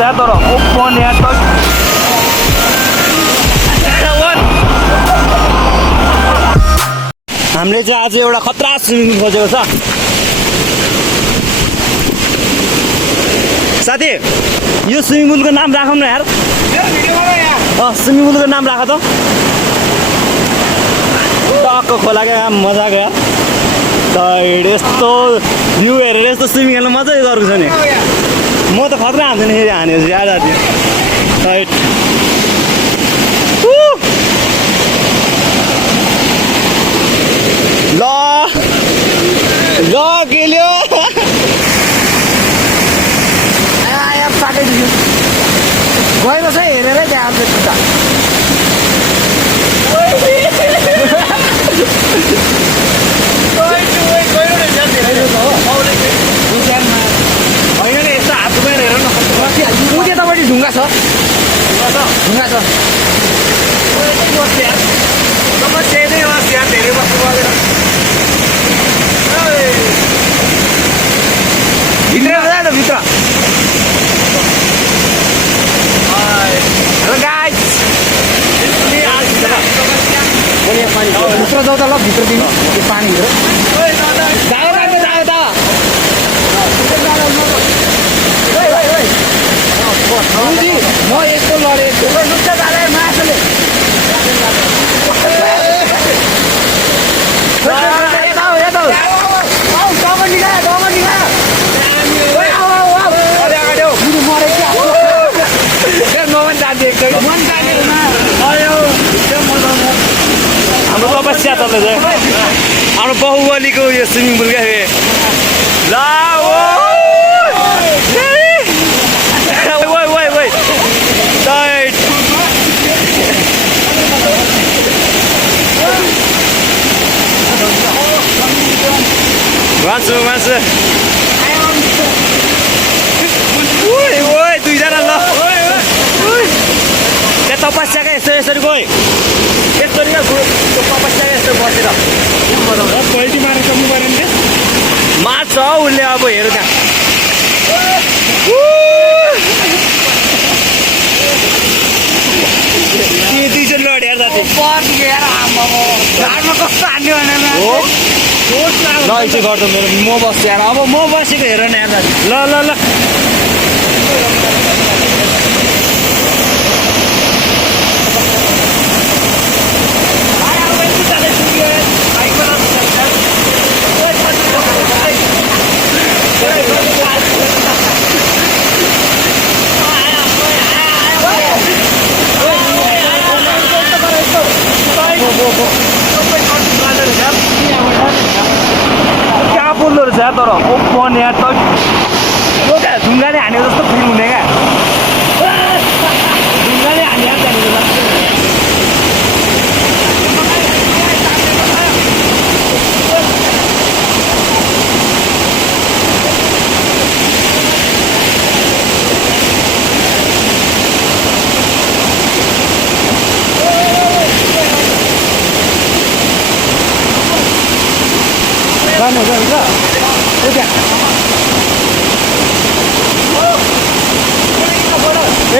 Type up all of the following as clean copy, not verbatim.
है तर ओपन यार त हामीले चाहिँ आज एउटा खतरा स्विमिङ पुल खोजेको छ साथी। यो स्विमिङ पुलको नाम राखौँ न यार। स्विमिङ पुलको नाम राख त। टक्क खोला क्या मजाको यार। साइड यस्तो भ्यू हेरेर यस्तो स्विमिङ खेल्न मजा गरेको छ नि। म त खतरा हान्छु नि फेरि हानेपछि यार राति साइड। ल ल गेल्यो गएर चाहिँ हेरेरै त्यहाँ आउँछ खुट्टा। होइन नि यस्तो हात धुएर हेर न। उठे तपाईँले ढुङ्गा छ ढुङ्गा छ धेरै बस्नु पर्दैन। भित्र जाँदा भित्र। हेलो गाइस भित्र जाऊ त ल भित्र दिनु त्यो पानीभित्र म यस्तो लडेको मासुले हाम्रो तपस्या चल्दैछ हाम्रो बाहुबलीको यो स्विमिङ पुल क्या ल मासु मासु दुईजना ल त्यहाँ तपस्याकै यस्तो यसरी गयो यसरी तपस्या यस्तो बसेर क्वालिटी मारेर सक्नु पऱ्यो नि मार्छ उसले अब हेर त्यहाँ दुईजना लड हेर्दा ल चाहिँ गर्दा मेरो म बस्छु यार। अब म बसेको हेर न यार ल ल ल क्या बोल्दो रहेछ तर ओपन यार त क्या ढुङ्गाले हानेको जस्तो फिल हुने क्या ढुङ्गाले हाने यार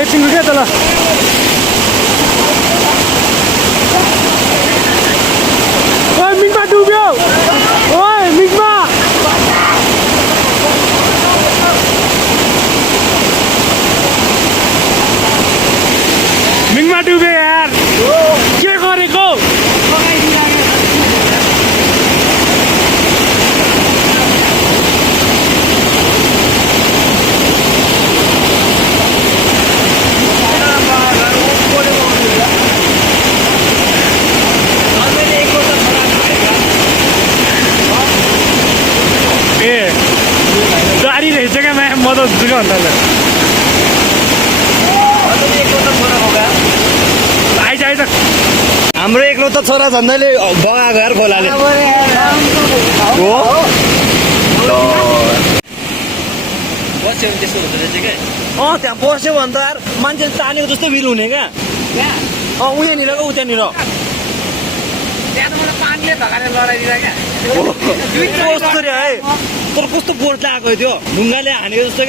एकछिन क्या त ल मिङमा डुब्यो ओए मिङमा मिङमा डुब्यो यार के गरेको म त दुई घन्टा आइज आइज हाम्रो एक्लो त छोरा झन्डैले बगाएको यार खोलाले त्यहाँ बस्यो भने त यार मान्छे तानेको जस्तो फिल हुने क्या उयाँनिर उतानिर कस्तो रे है तर कस्तो बोर्ड आएको थियो ढुङ्गाले हानेको जस्तो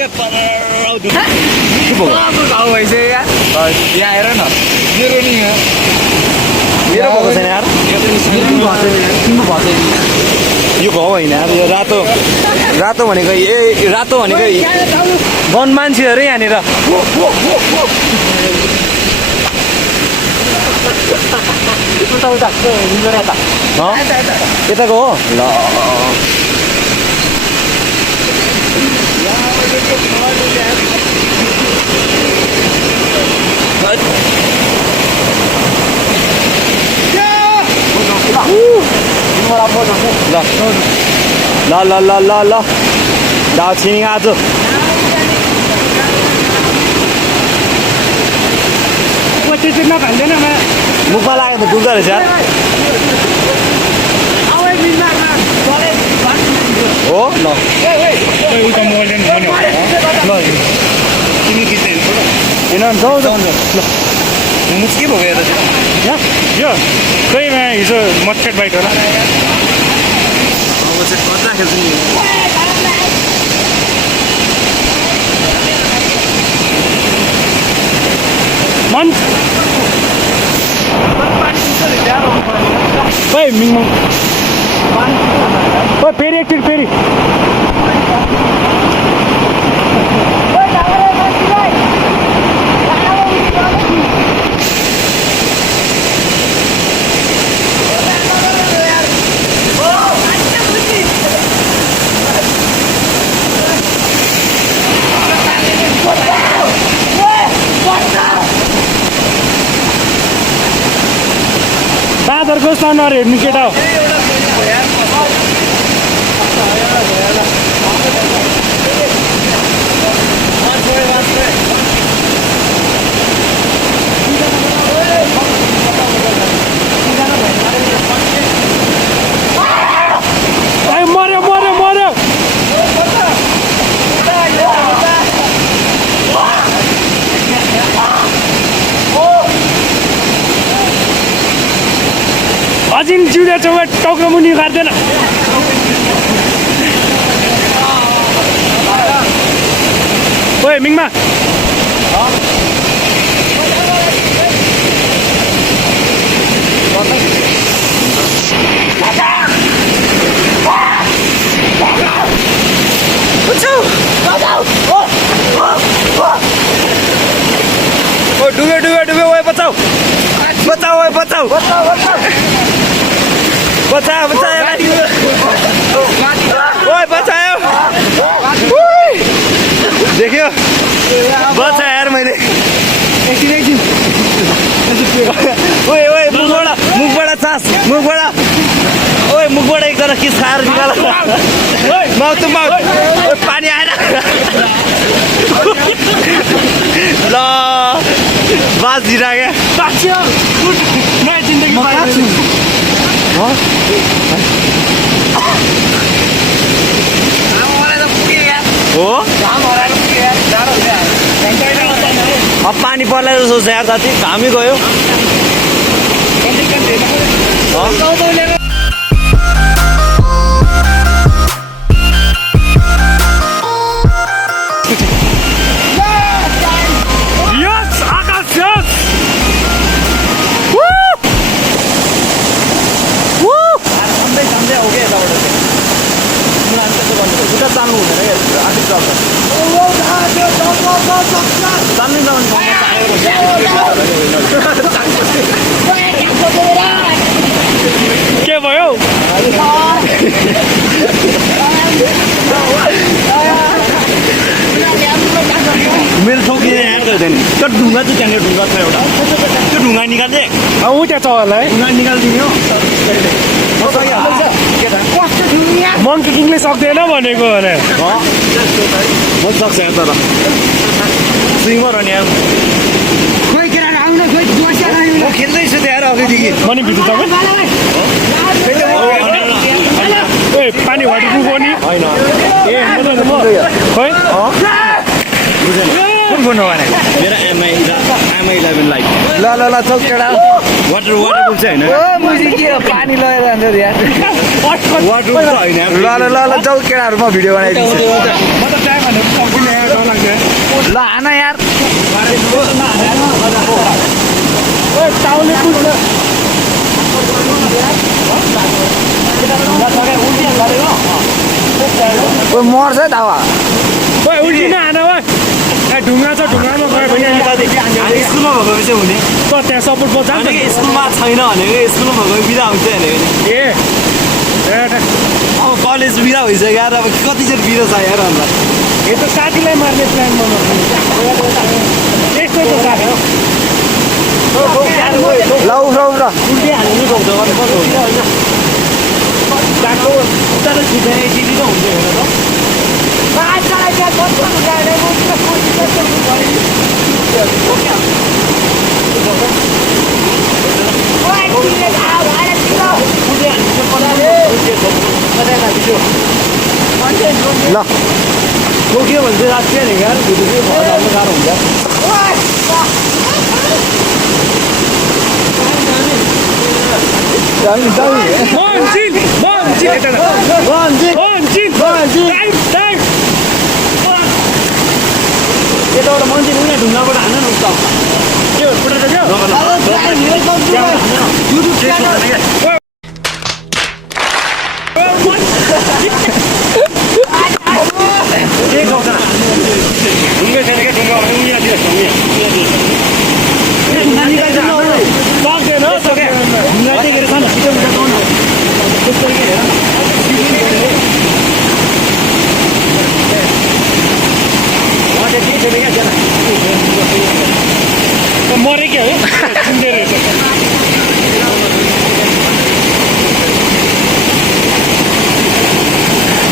क्या हेर न मेरो नि मेरो भएको छैन यार यो भयो होइन यार यो रातो रातो भनेको ए रातो भनेको वन मान्छे अरे यहाँनिर यताको हो ल ल ल ल ल ल दा छिरिङ आज मुखमा लाग्यो त डुब्दो रहेछ यार हो ल के भयो यो त्यहीमा हिजो मस्केट बाइट होला मन मिङमा फेरि एकचोटि फेरि दाँतहरूको स्थानहरू हेर्नु केटा हो मर्यो मर्यो मर्यो अझै जिउले चौबा टाउको मुनि काट्दैन ओए मिङमा डुब्यो डुब्यो डुब्यो ओए बचाऊ बचाऊ ओए बचाऊ बचायो बचायो ओए बचायो देख्यो बचायो यार मैले ओए ओए मुखबाट चास मुखबाट ओए मुखबाट एकजना किस खाएर निकाल माउथ टु माउथ ओए पानी आएन ल बास जिराग्यो नयाँ जिन्दगी हो अब पानी पर्ला जस्तो छ यार साथी घामी गयो चाल्नु हुँदैन आखिर के भयो मेरो ठोकिने याद गर्दैन त्यो ढुङ्गा चाहिँ त्यहाँनिर ढुङ्गा छ एउटा त्यो ढुङ्गा निकाल्दै ऊ त्यहाँ छ होला है ढुङ्गा निकालिदिने हो मङ्की किङले सक्दैन भनेको अरे म सक्छ यहाँ तर स्विमर हो नि यार म खेल्दैछु त्यहाँ अघिदेखि मनी भित्र तपाईँ ए पानी भरि पुग्यो नि होइन ए खै कुन फोन हो भने मेरो एमआई 11 लाइट ल ल ल चौक केटा वाटरप्रुफ चाहिँ होइन ओ मुजी के हो पानी लगेर अन्त यार वाटरप्रुफ त होइन ल ल ल ल चौक केटाहरु म भिडियो बनाइदिन्छु म त टाइम भनेर कम्पनी डर लाग्छ ल आना यार ओए टाउले पुग्छ ओ मर्छ है दावा ओए उल्टिन आना ओए ए ढुङ्गा छ ढुङ्गामा गयो भने हामी स्कुलमा भएको चाहिँ हुने त त्यहाँ सपोर्ट बजान्छ भनेको स्कुलमा छैन भनेको स्कुलमा भएको बिदा हुन्छ भनेको ए अब कलेज बिदा भइसक्यो यार अब कतिचोटि बिदा छ यार अन्त यो त साथीलाई मार्ने प्लान बनाउँछ त्यस्तै त साथी ल उफ्र उफ्र उल्टी हाल्नु सक्छ बाटो तर छिटै यति त हुन्छ हेर त ल ठोक्यो भने चाहिँ रात चाहिँ यार भिडियो चाहिँ घर जानु गाह्रो हुन्छ यताबाट मान्छे उनीहरू ढुङ्गाबाट हान्न न उता के हो फुटेर क्या ढुङ्गा छैन क्या ढुङ्गा उनीहरूतिर मरे क्या हो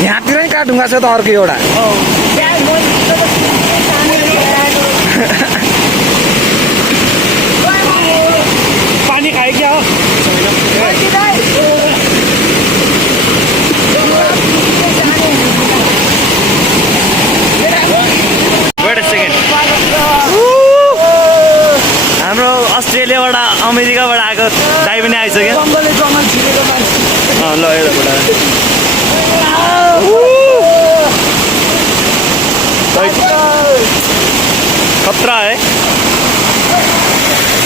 यहाँतिर नि कहाँ ढुङ्गा छ त अर्को एउटा पानी खायो क्या हो हाम्रो अस्ट्रेलियाबाट अमेरिकाबाट आएको दाइ पनि आइसक्यो ल यताबाट खतरा है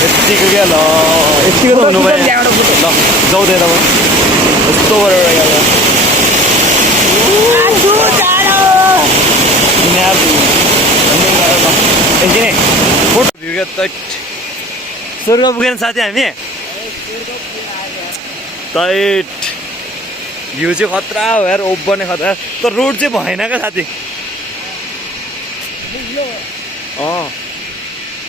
यतिको क्या ल यतिको त हुनु भयो ल जाउँदै अब यस्तो गरेर स्वर्ग पुगेन साथी हामी टाइट भ्यू चाहिँ खतरा हो यार ओप बने खतरा तर रोड चाहिँ भएन क्या साथी